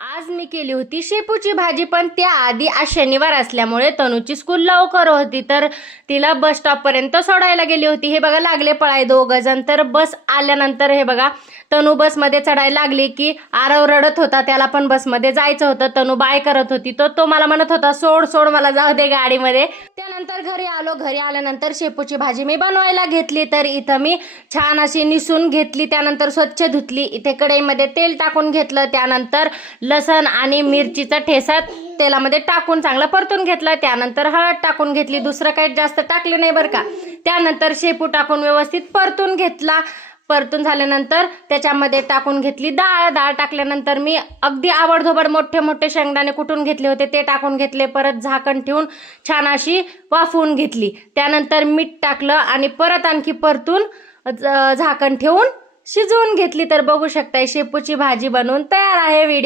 आज मी केली होती शेपूची भाजी, पण त्याआधी आज शनिवार असल्यामुळे तनूची स्कूल लवकर होती, तर तिला बस स्टॉपपर्यंत सोडायला गेली होती. हे बघा लागले पळाय दोघ जण. तर बस आल्यानंतर हे बघा तनू बसमध्ये चढायला लागली की आरव रडत होता, त्याला पण बसमध्ये जायचं होतं. तनू बाय करत होती, तो मला म्हणत होता सोड सोड मला जाऊ दे गाडीमध्ये. त्यानंतर घरी आलो. घरी आल्यानंतर शेपूची भाजी मी बनवायला घेतली. तर इथं मी छान अशी निसून घेतली, त्यानंतर स्वच्छ धुतली. इथे कढईमध्ये तेल टाकून घेतलं, त्यानंतर लसण आणि मिरचीचा ठेसा तेलामध्ये टाकून चांगला परतून घेतला. त्यानंतर हळद टाकून घेतली, दुसरं काही जास्त टाकलं नाही बरं का. त्यानंतर शेपू टाकून व्यवस्थित परतून घेतला. परतून झाल्यानंतर त्याच्यामध्ये टाकून घेतली डाळ टाकल्यानंतर मी अगदी आवडधोबड मोठे मोठे शेंगदाणे कुटून घेतले होते ते टाकून घेतले. परत झाकण ठेवून छान अशी वाफवून घेतली. त्यानंतर मीठ टाकलं आणि परत आणखी परतून झाकण ठेवून शिजवून घेतली. तर बघू शकताय शेपूची भाजी बनवून तयार आहे. व्हिडिओ